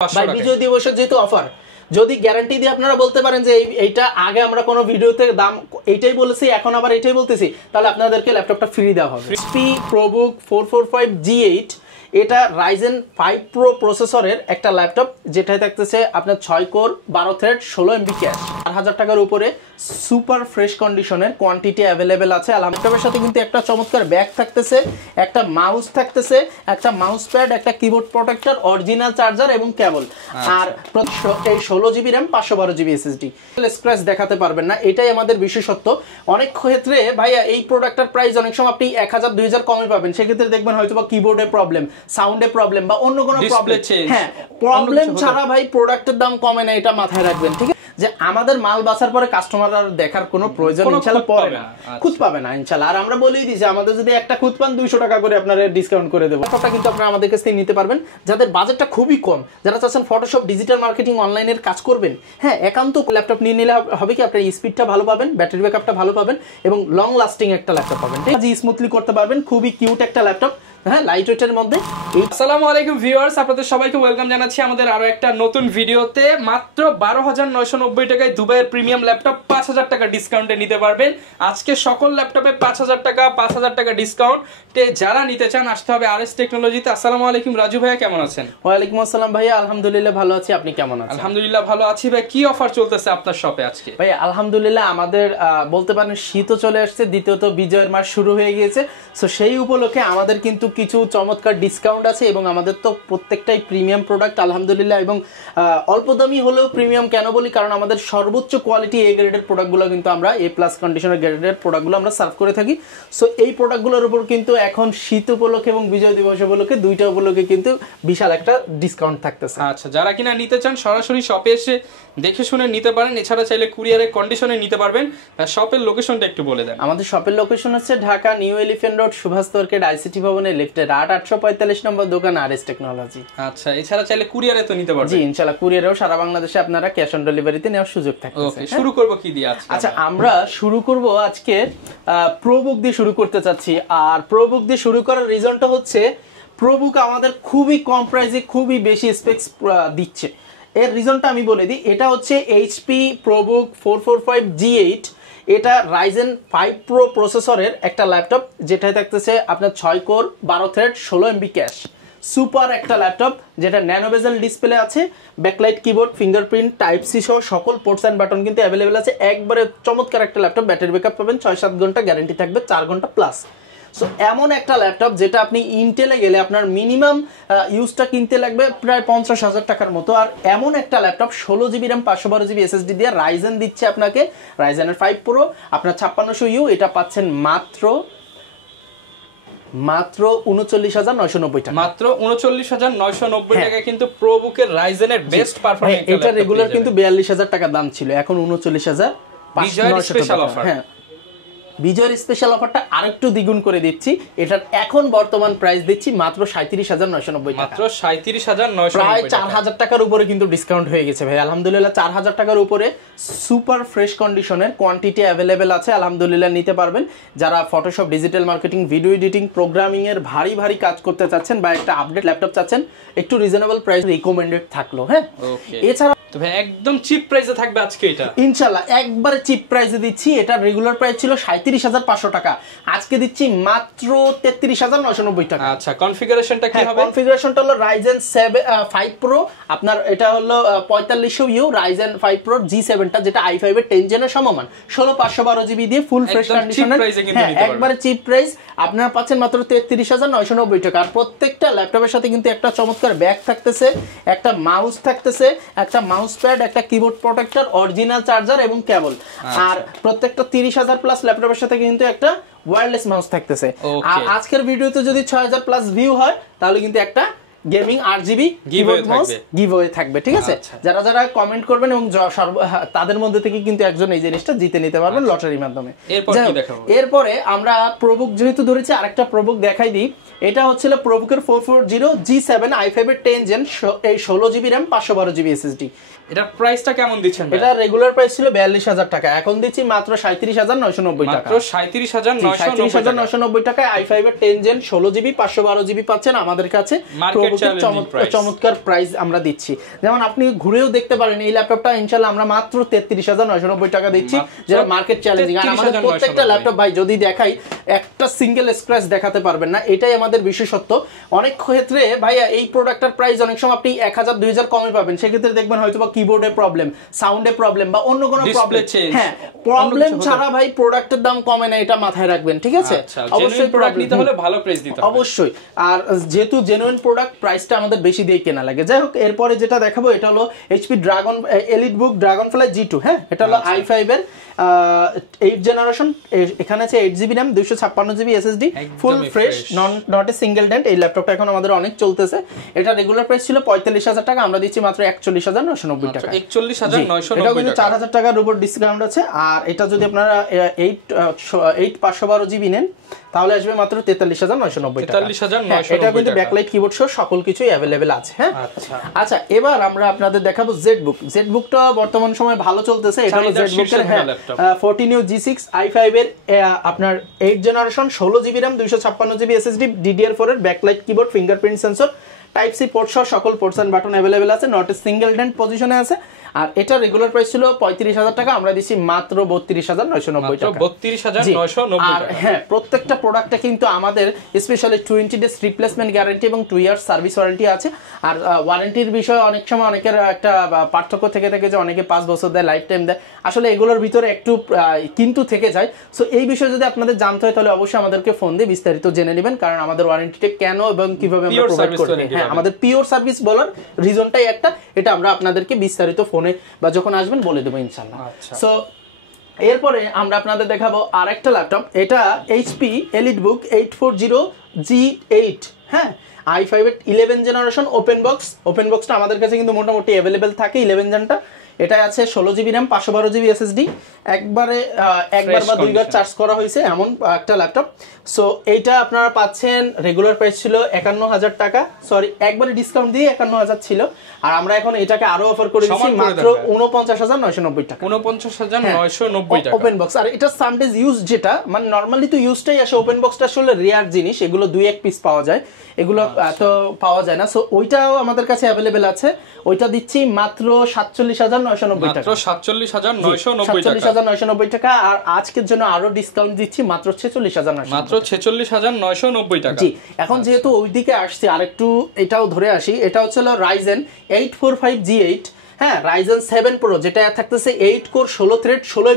ভাই বিজয় দিবসের যেহেতু অফার, যদি গ্যারান্টি দিয়ে আপনারা বলতে পারেন যে এইটা আগে আমরা কোনো ভিডিওতে দাম এইটাই বলেছি এখন আবার এইটাই বলতেছি, তাহলে আপনাদেরকে ল্যাপটপটা ফ্রি দেওয়া হবে। HP ProBook 445 G8 এটা Ryzen 5 Pro প্রসেসরের একটা ল্যাপটপ, যেটাই থাকতেছে আপনার 6 কোর 12 থ্রেড 16 MB ক্যাশ, 4000 টাকার উপরে সুপার ফ্রেশ কন্ডিশনের কোয়ান্টিটি অ্যাভেলেবেল আছে। ল্যাপটপের সাথে কিন্তু একটা চমৎকার ব্যাগ থাকতেছে, একটা মাউস থাকতেছে, একটা মাউস প্যাড, একটা কিবোর্ড প্রোটেক্টর, অরিজিনাল চার্জার এবং কেবল। আর এই 16 GB RAM 512 GB SSD। Scratch দেখাতে পারবেন না, এটাই আমাদের বিশেষত্ব। অনেক ক্ষেত্রে ভাইয়া এই প্রোডাক্টের প্রাইস অনেক সময় আপনি 1000 2000 কমে পাবেন, সেক্ষেত্রে দেখবেন হয়তো বা কিবোর্ডে প্রবলেম, সাউন্ডে প্রবলেম বা অন্য কোনো প্রবলেম। হ্যাঁ, প্রবলেম ছাড়া ভাই প্রোডাক্টের দাম কমে না, এটা মাথায় রাখবেন। ঠিক আছে, যে আমাদের মাল বাছার পরে কাস্টমার আর দেখার কোনো প্রয়োজন ইনশাআল্লাহ পড়ে না, খুদ পাবে না ইনশাআল্লাহ। আর আমরা বলেই দিই যে আমাদের যদি একটা খুদ পান 200 টাকা করে আপনারা ডিসকাউন্ট করে দেবো। ল্যাপটপটা কিন্তু আপনারা আমাদের কাছ থেকে নিতে পারবেন যাদের বাজেটটা খুবই কম, যারা চাচ্ছেন ফটোশপ, ডিজিটাল মার্কেটিং, অনলাইনের কাজ করবেন। হ্যাঁ, একান্ত ল্যাপটপ নিয়ে নিলে হবে কি আপনার স্পিডটা ভালো পাবেন, ব্যাটারি ব্যাকআপটা ভালো পাবেন এবং লং লাস্টিং একটা ল্যাপটপ পাবেন। ঠিক আছে, স্মুথলি করতে পারবেন, খুবই কিউট একটা ল্যাপটপ। হ্যাঁ, লাইট ওয়েটের মধ্যে। আসসালামু আলাইকুম ভিউয়ার্স, আপনাদের সবাইকে ওয়েলকাম জানাচ্ছি আমাদের আরো একটা নতুন ভিডিওতে। মাত্র 12,990 টাকায় দুবাইয়ের প্রিমিয়াম ল্যাপটপ 5000 টাকা ডিসকাউন্টে নিতে পারবেন। আজকে সকল ল্যাপটপে 5000 টাকা ডিসকাউন্টে যারা নিতে চান আসতে হবে আরএস টেকনোলজিতে। আসসালামু আলাইকুম রাজু ভাইয়া, কেমন আছেন? ওয়ালাইকুম আসসালাম ভাইয়া, আলহামদুলিল্লাহ ভালো আছি, আপনি কেমন আছেন? আলহামদুলিল্লাহ ভালো আছি ভাই। কি অফার চলতেছে আপনার শপে আজকে? ভাই আলহামদুলিল্লাহ আমাদের বলতে পারেন শীতও চলে আসছে, দ্বিতীয়ত বিজয়ের মাস শুরু হয়ে গিয়েছে। সো সেই উপলক্ষে আমাদের কিন্তু কিছু চমৎকার ডিসকাউন্ট আছে এবং আমাদের তো প্রত্যেকটাই প্রিমিয়াম প্রোডাক্ট আলহামদুলিল্লাহ। এবং অল্প দামি হলেও প্রিমিয়াম কেন বলি, কারণ আমাদের সর্বোচ্চ কোয়ালিটি এ গ্রেডের প্রোডাক্টগুলো কিন্তু আমরা এ প্লাস কন্ডিশনের গ্রেডের প্রোডাক্টগুলো আমরা সার্ভ করে থাকি। সো এই প্রোডাক্টগুলোর উপর কিন্তু এখন শীত উপলক্ষে এবং বিজয় দিবস উপলক্ষে দুইটা উপলক্ষে কিন্তু বিশাল একটা ডিসকাউন্ট থাকতেছে। আচ্ছা, যারা কিনা নিতে চান সরাসরি শপে এসে দেখে শুনে নিতে পারেন, এছাড়া চাইলে কুরিয়ারের কন্ডিশনে নিতে পারবেন। শপের লোকেশনটা একটু বলে দেন। আমাদের শপের লোকেশন হচ্ছে Dhaka new elephant road, Subhash তর্কেড আইসিটি ভবনের লিফটের 845 নম্বর দোকান আরএস টেকনোলজি। আচ্ছা, এছাড়া চাইলে কুরিয়ারে তো নিতে পারবেন। জি ইনশাআল্লাহ, কুরিয়ারেও সারা বাংলাদেশে আপনারা ক্যাশ অন ডেলিভারিতে নেওয়ার সুযোগ থাকবে। ওকে, শুরু করব কি দিয়ে আজকে? আচ্ছা, আমরা শুরু করব আজকে প্রোবুক দিয়ে শুরু করতে চাচ্ছি। আর প্রোবুক দিয়ে শুরু করার রিজনটা হচ্ছে প্রোবুক আমাদের খুবই কম প্রাইসে খুবই বেশি স্পেক্স দিচ্ছে। এর রিজনটা আমি বলে দিই, এটা হচ্ছে HP ProBook 445 G8। এটা Ryzen 5 Pro প্রসেসরের একটা ল্যাপটপ, যেটাই থাকতেছে আপনার 6 core 12 thread 16 MB cache, super একটা ল্যাপটপ যেটা ন্যানো বেজেল ডিসপ্লে আছে, backlight keyboard, fingerprint, type C সহ সকল পোর্টস অ্যান্ড বাটন কিন্তু অ্যাভেলেবেল আছে। একবারে চমৎকার একটা ল্যাপটপ, ব্যাটারি ব্যাকআপ পাবেন 6-7 ঘন্টা, গ্যারান্টি থাকবে 4 ঘন্টা প্লাস। সো এমন একটা ল্যাপটপ যেটা আপনি ইন্টেলে গেলে আপনার মিনিমাম ইউজটা কিনতে লাগবে প্রায় 50,000 টাকার মতো। আর এমন একটা laptop 16 GB RAM 512 GB SSD দিয়ে রাইজেন দিচ্ছে আপনাকে, রাইজেনের 5 Pro আপনার 5600U, এটা পাচ্ছেন মাত্র 39,990 টাকা। মাত্র 39,990 টাকা কিন্তু প্রোবুকের রাইজেনের বেস্ট পারফরম্যান্স। এটা রেগুলার কিন্তু 42,000 টাকা দাম ছিল, এখন 39,500 টাকা। হ্যাঁ, বিজয়ের স্পেশাল অফারটা আরেকটু দ্বিগুণ করে দিচ্ছি, এটার এখন বর্তমান প্রাইস দিচ্ছি মাত্র 37,990 টাকা। মাত্র 37,990, প্রায় 4,000 টাকার উপরে কিন্তু ডিসকাউন্ট হয়ে গেছে ভাই আলহামদুলিল্লাহ। 4,000 টাকার উপরে সুপার ফ্রেশ কন্ডিশনের কোয়ান্টিটি অ্যাভেলেবেল আছে আলহামদুলিল্লাহ, নিতে পারবেন। যারা Photoshop, digital marketing, video editing, programming এর ভারী ভারী কাজ করতে চাচ্ছেন বা একটা আপডেট ল্যাপটপ চাচ্ছেন, একটু রিজনেবল প্রাইস রিকমেন্ডেড থাকলো। হ্যাঁ, এছাড়া তো ভাই একদম চিপ প্রাইসে থাকবে আজকে এটা ইনশাআল্লাহ, একবারে চিপ প্রাইসে দিচ্ছি। এটার রেগুলার প্রাইস ছিল 37,500 টাকা, আজকে দিচ্ছি মাত্র 33,990 টাকা। আচ্ছা, কনফিগারেশনটা কি হবে? কনফিগারেশনটা হলো Ryzen 5 Pro, আপনার এটা হলো 4500U Ryzen 5 Pro G7 টা, যেটা i5 এর 10 জেনের সমমান, 16/512 GB দিয়ে ফুল ফ্রেশ কন্ডিশনের। হ্যাঁ, একবারে চিপ প্রাইস আপনারা পাচ্ছেন মাত্র 33,990 টাকা। আর প্রত্যেকটা ল্যাপটপের সাথে কিন্তু একটা চমৎকার ব্যাগ থাকতেছে, একটা মাউস থাকতেছে, একটা মাউস প্যাড, একটা কিবোর্ড প্রোটেক্টর, অরিজিনাল চার্জার এবং কেবল। আর প্রত্যেকটা 30,000 প্লাস ল্যাপটপের সাথে কিন্তু একটা ওয়্যারলেস মাউস থাকতেছে। আর আজকের ভিডিওতে যদি 6,000 প্লাস ভিউ হয় তাহলে কিন্তু একটা gaming RGB keyboard mouse giveaway থাকবে। ঠিক আছে, যারা যারা কমেন্ট করবেন এবং তাদের মধ্যে থেকে কিন্তু একজন এই জিনিসটা জিতে নিতে পারবেন লটারির মাধ্যমে। এরপরে আমরা প্রোবুক যেহেতু ধরেছি, আরেকটা প্রোবুক দেখাই দিই। এটা হচ্ছিল প্রোবুকের 440 G7 i5 এর 10 জেন, এই 16 GB RAM 512 GB SSD। এটা প্রাইসটা কেমন দিচ্ছেন? এটা রেগুলার প্রাইস ছিল 42,000 টাকা, এখন দিচ্ছি মাত্র 37,990 টাকা। মাত্র 37,990 টাকায় i5 এর 10 জেন 16 GB 512 GB পাচ্ছেন আমাদের কাছে। মার্কেট চমৎকার প্রাইস আমরা দিচ্ছি। যেমন আপনি ঘুরেও দেখতে পারেন এই ল্যাপটপটা ইনশাআল্লাহ আমরা মাত্র 33,990 টাকা দিচ্ছি, যেটা মার্কেট চ্যালেঞ্জিং। আর আমাদের প্রত্যেকটা ল্যাপটপ ভাই যদি দেখাই একটা সিঙ্গেল স্ক্র্যাচ দেখাতে পারবেন না, এটাই আমাদের বিশেষত্ব। অনেক ক্ষেত্রে ভাইয়া এই প্রোডাক্টের প্রাইস অনেক সময় আপনি 1000-2000 কমে পাবেন, সেক্ষেত্রে দেখবেন হয়তো বা কিবোর্ডে প্রবলেম, সাউন্ডে প্রবলেম বা অন্য কোনো প্রবলেম। হ্যাঁ, প্রবলেম ছাড়া ভাই প্রোডাক্টের দাম কমে না, এটা মাথায় রাখবেন, ঠিক আছে? অবশ্যই প্রোডাক্ট নিতে হলে ভালো প্রাইস দিতে হবে অবশ্যই। আর যেহেতু জেনুইন প্রোডাক্ট, প্রাইসটা আমাদের বেশি দিয়ে কেনা লাগে। যাই হোক, এরপরে যেটা দেখাবো এটা হলো HP EliteBook Dragonfly G2। হ্যাঁ, এটা হলো i5 এর 8th জেনারেশন। এখানে আছে 8GB RAM, 256GB SSD, full fresh, not a single dent. এই ল্যাপটপটা এখন আমাদের অনেক চলতেছে। এটা রেগুলার প্রাইস ছিল 45,000 টাকা, আমরা দিচ্ছি মাত্র 41,990 টাকা। 41,990 এটা কিন্তু 4,000 টাকার উপর ডিসকাউন্ট আছে। আর এটা যদি আপনারা 512GB নেন তাহলে আসবে মাত্র 43,990 টাকা। 43,990 এটা কিন্তু ব্যাকলাইট কিবোর্ড সহ সকল কিছুই अवेलेबल আছে। হ্যাঁ, আচ্ছা, এবার আমরা আপনাদের দেখাবো ZBookটা বর্তমান সময়ে ভালো চলতেছে। এটা হলো ZBook এর 14 new G6 i5 এর আপনার 8th generation, 16GB RAM, 256GB SSD, DDR4 এর backlight keyboard, fingerprint sensor, type C port সহ সকল পোর্টস এন্ড বাটন अवेलेबल আছে, নট এ সিঙ্গেল ডেন্ট পজিশনে আছে। আর এটা রেগুলার প্রাইস ছিল 35,000 টাকা, আমরা দিচ্ছি মাত্র 32,990 টাকা। 32,990 আর হ্যাঁ, প্রত্যেকটা প্রোডাক্টে কিন্তু আমাদের স্পেশালি 20 ডেজ রিপ্লেসমেন্ট গ্যারান্টি এবং 2 ইয়ার্স সার্ভিস ওয়ারেন্টি আছে। আর ওয়ারেন্টির বিষয়ে অনেক সময় অনেকের একটা পার্থক্য থেকে থাকে যে অনেকে 5 বছর দেয়, লাইফ টাইম দেয়। আসলে এগুলোর ভিতরে একটু কিন্তু থেকে যায়। সো এই বিষয়ে যদি আপনাদের জানতে হয় তাহলে অবশ্যই আমাদেরকে ফোন দিয়ে বিস্তারিত জেনে নেবেন, কারণ আমাদের ওয়ারেন্টিটা কেন এবং কিভাবে আমরা প্রোভাইড করি। হ্যাঁ, আমাদের পিওর সার্ভিস বলার রিজনটাই একটা, এটা আমরা আপনাদেরকে বিস্তারিত ফোনে বা যখন আসবেন বলে দেবো ইনশাআল্লাহ। সো এরপরে আমরা আপনাদের দেখাবো আরেকটা ল্যাপটপ। এটা HP EliteBook 840G8। হ্যাঁ, i5 এর 11 জেনারেশন ওপেন বক্সটা আমাদের কাছে কিন্তু মোটামুটি अवेलेबल থাকে 11 জনটা। এটা আছে 16GB RAM, 512GB SSD, একবার বা দুইবার চার্জ করা হয়েছে এমন একটা ল্যাপটপ। সো এইটা আপনারা পাচ্ছেন, রেগুলার প্রাইস ছিল 51,000 টাকা, সরি একবারে ডিসকাউন্ট দিয়ে 51,000 ছিল। আর আমরা এখন এটাকে আরো অফার করে দিচ্ছি মাত্র 49,990 টাকা। 49,990 টাকা ওপেন বক্স। আর এটা সামডেজ ইউজ, যেটা মানে নরমালি তো ইউজটাই আসে। ওপেন বক্সটা আসলে রেয়ার জিনিস, এগুলো 2-1 পিস পাওয়া যায়, এগুলো এত পাওয়া যায় না। সো ওইটাও আমাদের কাছে অ্যাভেলেবেল আছে, ওইটা দিচ্ছি মাত্র 47,990 টাকা। 47,990 টাকা। আর আজকের জন্য আরো ডিসকাউন্ট দিচ্ছি মাত্র 46,990 টাকা। জি, এখন যেহেতু ওইদিকে আসছে আরেকটু এটাও ধরে আসি। এটা হচ্ছে Ryzen 845G8। হ্যাঁ, Ryzen 7 Pro, যেটা থাকতেছে 8 কোর 16 থ্রেড 16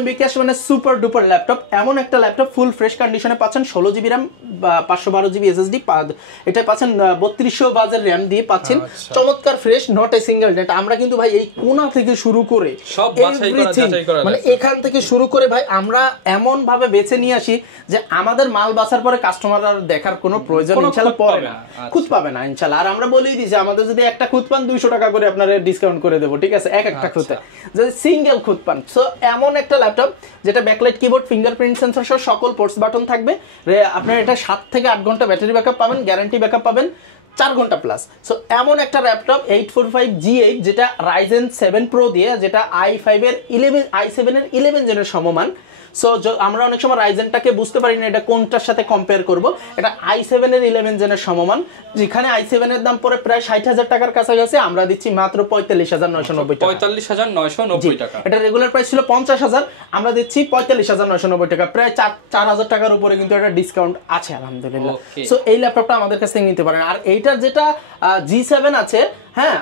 MB ক্যাশ, মানে সুপার ডুপার ল্যাপটপ। এমন একটা ল্যাপটপ ফুল ফ্রেশ কন্ডিশনে পাচ্ছেন, 16GB RAM, 512GB SSD, এটা পাচ্ছেন 3200 বাজের RAM দিয়ে পাচ্ছেন। চমৎকার ফ্রেশ, নট এ সিঙ্গেল ডেট। আমরা কিন্তু ভাই এই কোণা থেকে শুরু করে সব বাছাই করা, মানে এখান থেকে শুরু করে ভাই আমরা এমন ভাবে বেছে নিয়ে আসি যে আমাদের মাল বাছার পরে কাস্টমার আর দেখার কোনো প্রয়োজন ইনশাআল্লাহ পড়ে না, খুঁত পাবে না ইনশাআল্লাহ। আর আমরা বলেই দিই যে আমাদের যদি একটা খুঁত পান 200 টাকা করে আপনারা ডিসকাউন্ট করে দেবো, ঠিক আছে, একটা খুঁতে যদি সিঙ্গেল খুঁত পান। সো এমন একটা ল্যাপটপ যেটা ব্যাকলাইট কিবোর্ড, ফিঙ্গারপ্রিন্ট সেন্সর সহ সকল পোর্টস বাটন থাকবে। আপনার এটা 7 থেকে 8 ঘন্টা ব্যাটারি ব্যাকআপ পাবেন, গ্যারান্টি ব্যাকআপ পাবেন 4 ঘন্টা প্লাস। সো এমন একটা ল্যাপটপ 845G8, যেটা Ryzen 7 Pro দিয়ে, যেটা i7 এর 11 জেনের সমমান। সো আমরা অনেক সময় রাইজেনটাকে বুঝতে পারি না এটা কোনটার সাথে কম্পেয়ার করব। এটা i7 এর 11 জেনের সমমান, যেখানে i7 এর দাম পড়ে প্রায় 60,000 টাকার কাছাকাছি, আমরা দিচ্ছি মাত্র 45,990 টাকা। 45,990 টাকা। এটা রেগুলার প্রাইস ছিল 50,000, আমরা দিচ্ছি 45,990 টাকা। প্রায় 4,000 টাকার উপরে কিন্তু এটা ডিসকাউন্ট আছে আলহামদুলিল্লাহ। সো এই ল্যাপটপটা আমাদের কাছ থেকে নিতে পারেন। আর এইটার যেটা G7 আছে, হ্যাঁ,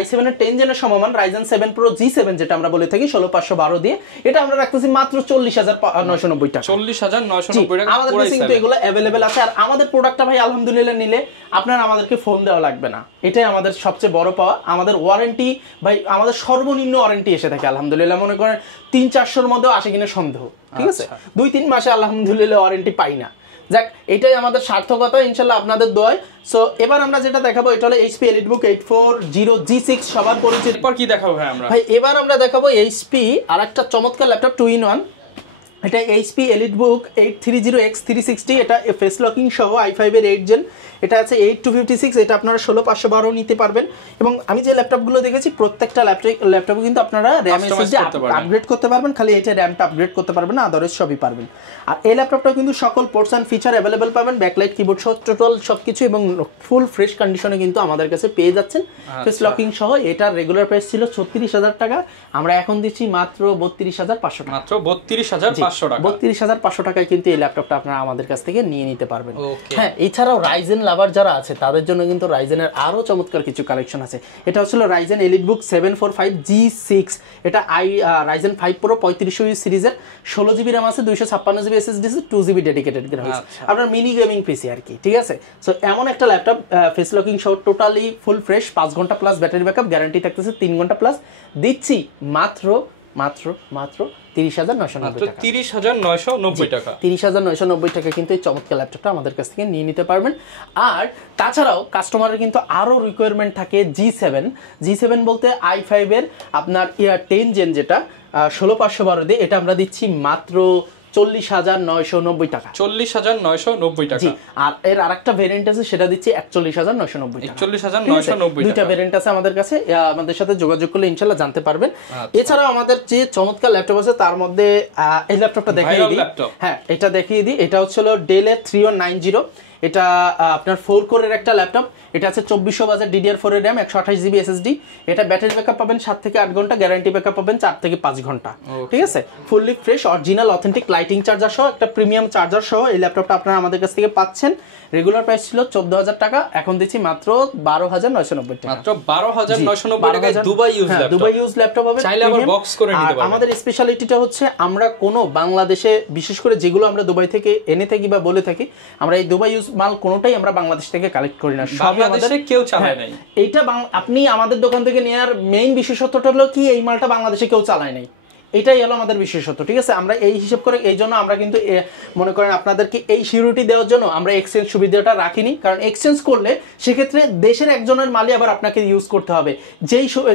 i7 এর 10 জেনের সমমান Ryzen 7 Pro G7, যেটা আমরা বলে থাকি 16512 দিয়ে, এটা আমরা রাখতেছি মাত্র 40,990 টাকা। 40,990 টাকা আমাদের কাছে কিন্তু এগুলো अवेलेबल আছে। আর আমাদের প্রোডাক্টটা ভাই আলহামদুলিল্লাহ নিলে আপনার আমাদেরকে ফোন দেওয়া লাগবে না, এটাই আমাদের সবচেয়ে বড় পাওয়া। আমাদের ওয়ারেন্টি ভাই, আমাদের সর্বনিম্ন ওয়ারেন্টি এসে থাকে আলহামদুলিল্লাহ। মনে করেন 300-400 মধ্যেও আসে কিনা সন্দেহ, ঠিক আছে, 2-3 মাসে আলহামদুলিল্লাহ ওয়ারেন্টি পাই না। যাক, এটাই আমাদের সার্থকতা ইনশাআল্লাহ আপনাদের দোয়ায়। সো এবার আমরা যেটা দেখাবো এটা হলো HP EliteBook 840G6, সবার পরিচিত। এরপর কি দেখাবো ভাই আমরা? ভাই এবার আমরা দেখাবো HP আরেকটা চমৎকার ল্যাপটপ 2-in-1। এটা HP EliteBook 830X360, এটা ফেস লকিং সহ i5 এর 8 জেন, এটা আছে 8256, এটা আপনারা 16512 নিতে পারবেন। এবং আমি যে ল্যাপটপগুলো দেখেছি প্রত্যেকটা ল্যাপটপে কিন্তু আপনারা RAM SSD আপগ্রেড করতে পারবেন, খালি এটা র্যামটা আপগ্রেড করতে পারবেন না, আদারওয়াইজ সবই পারবেন। আর এই ল্যাপটপটা কিন্তু সকল পোর্টস অ্যান্ড ফিচার অ্যাভেলেবেল পাবেন, ব্যাকলাইট কিবোর্ড সহ টোটাল সবকিছু, এবং ফুল ফ্রেশ কন্ডিশনে কিন্তু আমাদের কাছে পেয়ে যাচ্ছেন ফেস লকিং সহ। এটার রেগুলার প্রাইস ছিল 36000 টাকা, আমরা এখন দিচ্ছি মাত্র 32500 টাকা, মাত্র 32500 টাকা। 32500 টাকায় কিন্তু এই ল্যাপটপটা আপনারা আমাদের কাছ থেকে নিয়ে নিতে পারবেন। হ্যাঁ, এছাড়াও রাইজেন লাভার যারা আছে তাদের জন্য কিন্তু রাইজেনের আরো চমৎকার কিছু কালেকশন আছে। এটা হচ্ছিল রাইজেন EliteBook 745G6, এটা রাইজেন 5 Pro 3500 সিরিজের, 16GB RAM আছে, 256GB SSD আছে, 2GB ডেডিকেটেড গ্রাফিক্স, আপনার মিনি গেমিং পিসি আর কি, ঠিক আছে। সো এমন একটা ল্যাপটপ ফেস লকিং সহ টোটালি ফুল ফ্রেশ, 5 ঘন্টা প্লাস ব্যাটারি ব্যাকআপ, গ্যারান্টি থাকতেছে 3 ঘন্টা প্লাস, দিচ্ছি মাত্র 30990 টাকা। 30990 টাকা, 30990 টাকা কিন্তু এই চমৎকার ল্যাপটপটা আমাদের কাছ থেকে নিয়ে নিতে পারবেন। আর তাছাড়াও কাস্টমারের কিন্তু আরো রিকোয়ারমেন্ট থাকে G7 বলতে i5 এর আপনার 10 জেন, যেটা 16512 দিয়ে, এটা আমরা দিচ্ছি মাত্র 40990 টাকা, 40990 টাকা। আর এর আরেকটা ভেরিয়েন্ট আছে, সেটা দিচ্ছি 41990 টাকা, 41990 দুইটা ভেরিয়েন্ট আছে আমাদের কাছে, আমাদের সাথে যোগাযোগ করলে ইনশাআল্লাহ জানতে পারবেন। এছাড়াও আমাদের যে চমৎকার ল্যাপটপ আছে তার মধ্যে এই ল্যাপটপটা দেখিয়ে দিই। হ্যাঁ, এটা দেখিয়ে দিই। এটা হচ্ছিল ডেল এর 3190, এটা আপনার 4 কোরের একটা ল্যাপটপ, এটা আছে 2400 বাজার DDR4 এর RAM, 128GB SSD, এটা ব্যাটারি ব্যাকআপ পাবেন 7 থেকে 8 ঘন্টা, গ্যারান্টি ব্যাকআপ পাবেন 4 থেকে 5 ঘন্টা, ঠিক আছে। Fully fresh original authentic lighting charger সহ, একটা প্রিমিয়াম চার্জার সহ এই ল্যাপটপটা আপনারা আমাদের কাছ থেকে পাচ্ছেন। রেগুলার প্রাইস ছিল 14000 টাকা, এখন দিচ্ছি মাত্র 12990 টাকা, মাত্র 12990 টাকায় Dubai use laptop, Dubai use laptop হবে, চাইলে আবার বক্স করে নিতে পারবেন। আমাদের স্পেশালিটিটা হচ্ছে আমরা কোনো বাংলাদেশে, বিশেষ করে যেগুলো আমরা দুবাই থেকে এনে থাকি বা বলে থাকি, আমরা এই দুবাই ইউজ মাল কোনোটাই আমরা বাংলাদেশ থেকে কালেক্ট করি না, সবই আমাদের কেউ চালায় নাই। এইটা আপনি আমাদের দোকান থেকে নেওয়ার মেইন বিশেষত্বটা হলো কি, এই মালটা বাংলাদেশে কেউ চালায় নাই, এটাই হলো আমাদের বিশেষত্ব, ঠিক আছে। আমরা এই হিসাব করে, এই জন্য আমরা কিন্তু মনে করেন আপনাদেরকে এই সিকিউরিটি দেওয়ার জন্য আমরা এক্সচেঞ্জ সুবিধাটা রাখিনি, কারণ এক্সচেঞ্জ করলে সেক্ষেত্রে দেশের একজনের মালই আবার আপনাকে ইউজ করতে হবে,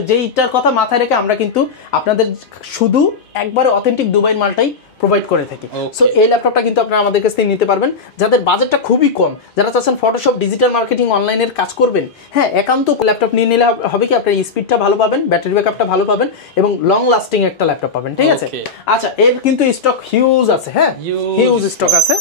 যেইটার কথা মাথায় রেখে আমরা কিন্তু আপনাদের শুধু একবারে অথেন্টিক দুবাইয়ের মালটাই প্রোভাইড করে থাকি। সো এই ল্যাপটপটা কিন্তু আপনারা আমাদের কাছ থেকে নিতে পারবেন, যাদের বাজেটটা খুবই কম, যারা চাচ্ছেন ফটোশপ, ডিজিটাল মার্কেটিং, অনলাইনের কাজ করবেন। হ্যাঁ, একান্ত ল্যাপটপ নিয়ে নিলে হবে কি, আপনার স্পিডটা ভালো পাবেন, ব্যাটারি ব্যাকআপটা ভালো পাবেন, এবং লং লাস্টিং একটা ল্যাপটপ পাবেন, ঠিক আছে। আচ্ছা, এর কিন্তু স্টক হিউজ আছে, হ্যাঁ হিউজ স্টক আছে।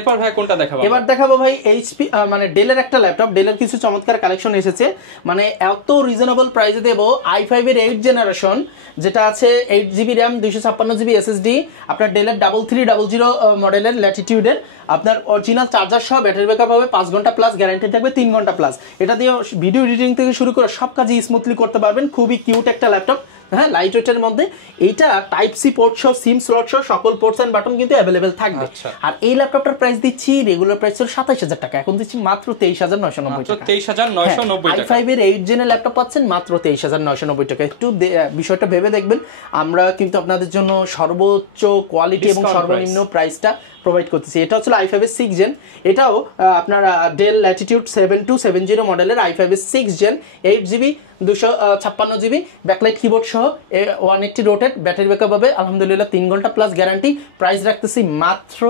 এরপর ভাই কোনটা দেখাবো? এবার দেখাবো ভাই HP মানে ডেলের একটা ল্যাপটপ, ডেলের কিছু চমৎকার কালেকশন এসেছে, মানে এত রিজনেবল প্রাইসে দেবো। i5 এর 8 জেনারেশন, যেটা আছে 8GB RAM, 256GB SSD, আপনার ডেলের 3300 মডেলের ল্যাটিটিউডের, আপনার অরিজিনাল চার্জার সহ, ব্যাটারি ব্যাকআপ হবে 5 ঘন্টা প্লাস, গ্যারান্টি থাকবে 3 ঘন্টা প্লাস। এটা দিয়ে ভিডিও এডিটিং থেকে শুরু করে সব কাজই স্মুথলি করতে পারবেন, খুবই কিউট একটা ল্যাপটপ। হ্যাঁ, লাইট ওয়েটের মধ্যে, এইটা টাইপ সি পোর্ট সহ, সিম স্লট সহ সকল পোর্টস এন্ড বাটন কিন্তু অ্যাভেলেবেল থাকবে। আর এই ল্যাপটপটার প্রাইস দিচ্ছি, রেগুলার প্রাইস ছিল 27000 টাকা, এখন দিচ্ছি মাত্র 23990 টাকা, 23990 টাকা। i5 এর 8 জেনের ল্যাপটপ পাচ্ছেন মাত্র 23990 টাকা। একটু বিষয়টা ভেবে দেখবেন, আমরা কিন্তু আপনাদের জন্য সর্বোচ্চ কোয়ালিটি এবং সর্বনিম্ন প্রাইসটা প্রোভাইড করতেছি। এটা হচ্ছে i5 এর 6 জেন, এটাও আপনার ডেল ল্যাটিটিউড 7270 মডেলের i5 এর 6 gen, 8GB 256GB backlight keyboard সহ, 180 রোটেট, ব্যাটারি ব্যাকআপ হবে আলহামদুলিল্লাহ 3 ঘন্টা প্লাস, গ্যারান্টি। প্রাইস রাখতেছি মাত্র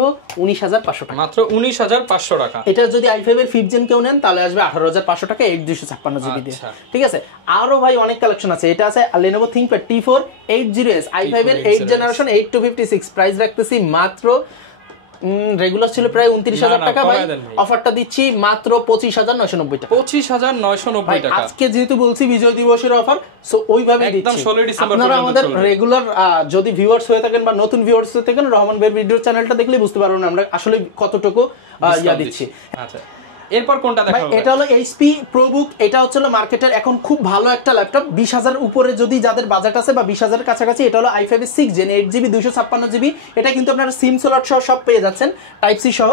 19500 টাকা, মাত্র 19500 টাকা। এটা যদি i5 এর 5th জেন কেউ নেন তাহলে আসবে 18500 টাকা, 8256GB দিয়ে, ঠিক আছে। আরো ভাই অনেক কালেকশন আছে। এটা আছে Lenovo ThinkPad T4 80S, i5 এর 8 জেনারেশন, 8256, প্রাইস রাখতেছি মাত্র, রেগুলার ছিল প্রায় 29000 টাকা, ভাই অফারটা দিচ্ছি মাত্র 25990 টাকা, 25990 টাকা। আজকে যেহেতু বলছি বিজয় দিবসের অফার, সো ওইভাবে একদম 16 ডিসেম্বর আপনারা আমাদের রেগুলার যদি ভিউয়ার্স হয়ে থাকেন বা নতুন ভিউয়ার্স হয়ে থাকেন, রহমান ভাইয়ের ভিডিও চ্যানেলটা দেখলে বুঝতে পারবেন আমরা আসলে কতটুকু ইয়া দিচ্ছি। আচ্ছা, এরপর কোনটা দেখাবো? এটা হলো HP ProBook, এটা হচ্ছে মার্কেটের এখন খুব ভালো একটা ল্যাপটপ, 20000 উপরে যদি যাদের বাজেট আছে বা 20000 এর কাছাকাছি। এটা হলো i5 এর 6 জেন, 8GB 256GB, এটা কিন্তু আপনারা সিম স্লট সহ সব পেয়ে যাচ্ছেন, টাইপ সি সহ।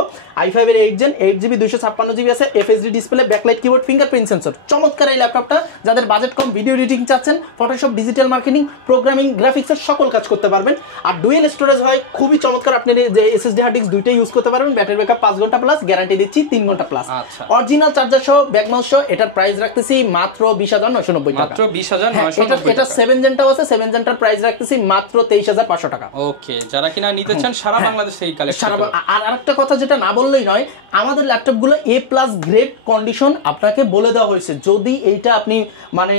i5 এর 8 জেন, 8GB 256GB আছে, FHD display, backlight keyboard, fingerprint sensor. চমৎকার এই ল্যাপটপটা, যাদের বাজেট কম, ভিডিও এডিটিং চাচ্ছেন, ফটোশপ, ডিজিটাল মার্কেটিং, প্রোগ্রামিং, গ্রাফিক্সের সকল কাজ করতে পারবেন। আর ডুয়েল স্টোরেজ হয়, খুবই চমৎকার, আপনি যে SSD হার্ড ডিস্ক দুইটাই ইউজ করতে পারবেন, ব্যাটারি ব্যাকআপ 5 ঘন্টা প্লাস, গ্যারান্টি দিচ্ছি 3 ঘন্টা প্লাস। আচ্ছা অরিজিনাল চার্জার সহ ব্যাক মাউস সহ এটার প্রাইস রাখতেছি মাত্র 20990 টাকা। মাত্র 20990 এটা 7 জেনটাও আছে, 7 জেনটার প্রাইস রাখতেছি মাত্র 23500 টাকা। ওকে, যারা কিনা নিতে চান সারা বাংলাদেশ থেকে কালেকশন। আর আরেকটা কথা যেটা না বললেই নয়, আমাদের ল্যাপটপগুলো A+ গ্রেড কন্ডিশন আপনাকে বলে দেওয়া হয়েছে। যদি এইটা আপনি মানে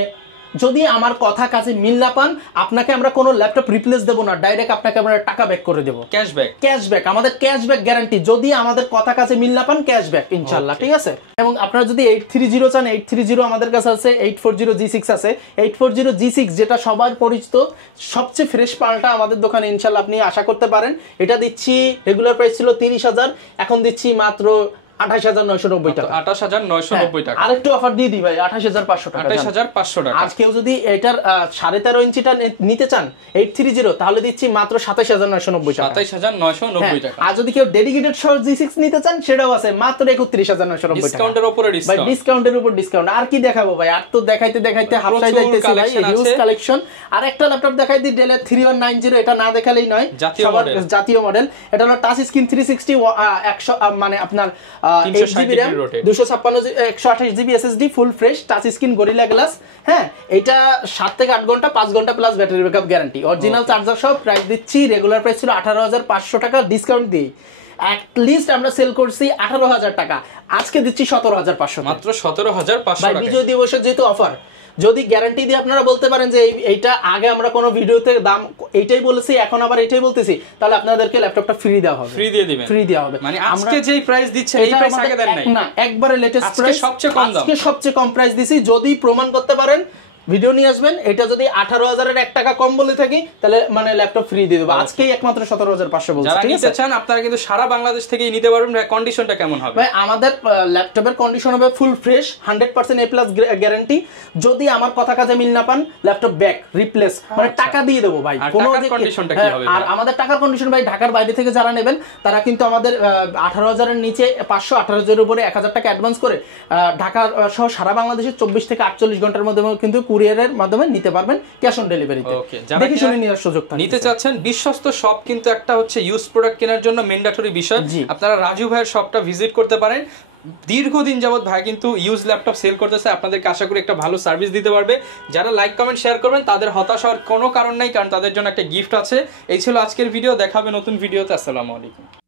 যদি আমার কথা কাছে মিল না পান, আপনাকে আমরা কোনো ল্যাপটপ রিপ্লেস দেবো না, ডাইরেক্ট আপনাকে আমরা টাকা ব্যাক করে দেবো। ক্যাশব্যাক আমাদের ক্যাশব্যাক গ্যারান্টি। যদি আমাদের কথা কাছে মিল না পান, ক্যাশব্যাক ইনশাআল্লাহ, ঠিক আছে। এবং আপনারা যদি 830 চান, 830 আমাদের কাছে আছে, 840 G6 আছে। 840 G6 যেটা সবার পরিচিত, সবচেয়ে ফ্রেশ পাল্টা আমাদের দোকানে ইনশাআল্লাহ আপনি আশা করতে পারেন। এটা দিচ্ছি, রেগুলার প্রাইস ছিল 30,000, এখন দিচ্ছি মাত্র 28990 টাকা। 28990 টাকা। আরেকটু অফার দিয়ে দিই ভাই, 28500 টাকা। 28500 টাকা। আজ কেউ যদি এটার 13.5 ইঞ্চিটা নিতে চান 830, তাহলে দিচ্ছি মাত্র 27990 টাকা। 27990 টাকা। আর যদি কেউ ডেডিকেটেড সহ G6 নিতে চান, সেটাও আছে মাত্র 31990 টাকা। ডিসকাউন্টের উপরে ডিসকাউন্ট। ভাই ডিসকাউন্টের উপর ডিসকাউন্ট। আর কি দেখাবো ভাই, আর তো দেখাইতে হাফসাই যাইতেছি ভাই, হিউজ কালেকশন। আর একটা ল্যাপটপ দেখাই দিই, ডেলের 3190, এটা না দেখালেই নয়, জাতীয় মডেল। এটা হলো টাচ স্ক্রিন 360 100 মানে আপনার 8GB RAM, 256 128 GB SSD, full fresh touch screen, gorilla glass. হ্যাঁ, এটা 7 থেকে 8 ঘন্টা, 5 ঘন্টা plus battery backup guarantee. Original charger সব। প্রাইস দিচ্ছি, রেগুলার প্রাইস ছিল 18500 টাকা, ডিসকাউন্ট দিই অ্যাটলিস্ট আমরা সেল করছি 18000 টাকা, আজকে দিচ্ছি 17500, মাত্র 17500 টাকা। বিজয় দিবসের যেহেতু অফার, যদি গ্যারান্টি দিয়ে আপনারা বলতে পারেন যে এইটা আগে আমরা কোনো ভিডিওতে দাম এইটাই বলেছি, এখন আবার এইটাই বলতেছি, তাহলে আপনাদেরকে ল্যাপটপটা ফ্রি দেওয়া হবে। ফ্রি দিয়ে দিবেন। ফ্রি দেওয়া হবে। মানে আজকে যেই প্রাইস দিচ্ছেন এই প্রাইস আগে দেন নাই না, একবারে লেটেস্ট প্রাইস, সবচেয়ে কম দাম, আজকে সবচেয়ে কম প্রাইস দিছি। যদি প্রমাণ করতে পারেন, ভিডিও নিয়ে আসবেন, এটা যদি 18000 এর 1 টাকা কম বলে থাকি, তাহলে মানে ল্যাপটপ ফ্রি দিয়ে দেব। আজকেই একমাত্র 17500 বলছি। যারা নিতে চান আপনারা কিন্তু সারা বাংলাদেশ থেকেই নিতে পারবেন। কন্ডিশনটা কেমন হবে ভাই? আমাদের ল্যাপটপের কন্ডিশন হবে ফুল ফ্রেশ, 100% A+ গ্যারান্টি। যদি আমার কথা কাজে মিল না পান, ল্যাপটপ ব্যাক রিপ্লেস, মানে টাকা দিয়ে দেবো ভাই। কোনো কন্ডিশনটা কি হবে? আর আমাদের টাকার কন্ডিশন ভাই, ঢাকার বাইরে থেকে যারা নেবেন তারা কিন্তু আমাদের 18000 এর নিচে 500, 18000 এর উপরে 1000 টাকা অ্যাডভান্স করে ঢাকা সহ সারা বাংলাদেশে 24 থেকে 48 ঘন্টার মধ্যে কিন্তু কুরিয়ারের মাধ্যমে নিতে পারবেন, ক্যাশ অন ডেলিভারিতে। দেখে শুনে নেওয়ার সুযোগ থাকবে। নিতে চাচ্ছেন বিশ্বস্ত শপ, কিন্তু একটা হচ্ছে ইউজ প্রোডাক্ট কেনার জন্য ম্যান্ডেটরি বিষয়, আপনারা রাজু ভাইয়ের শপটা ভিজিট করতে পারেন। দীর্ঘদিন যাবত ভাই কিন্তু ইউজ ল্যাপটপ সেল করতেছে, আপনাদেরকে আশা করি একটা ভালো সার্ভিস দিতে পারবে। যারা লাইক কমেন্ট শেয়ার করবেন তাদের হতাশ হওয়ার কোনো কারণ নাই, কারণ তাদের জন্য একটা গিফট আছে। এই ছিল আজকের ভিডিও, দেখা হবে নতুন ভিডিওতে। আসসালামু আলাইকুম।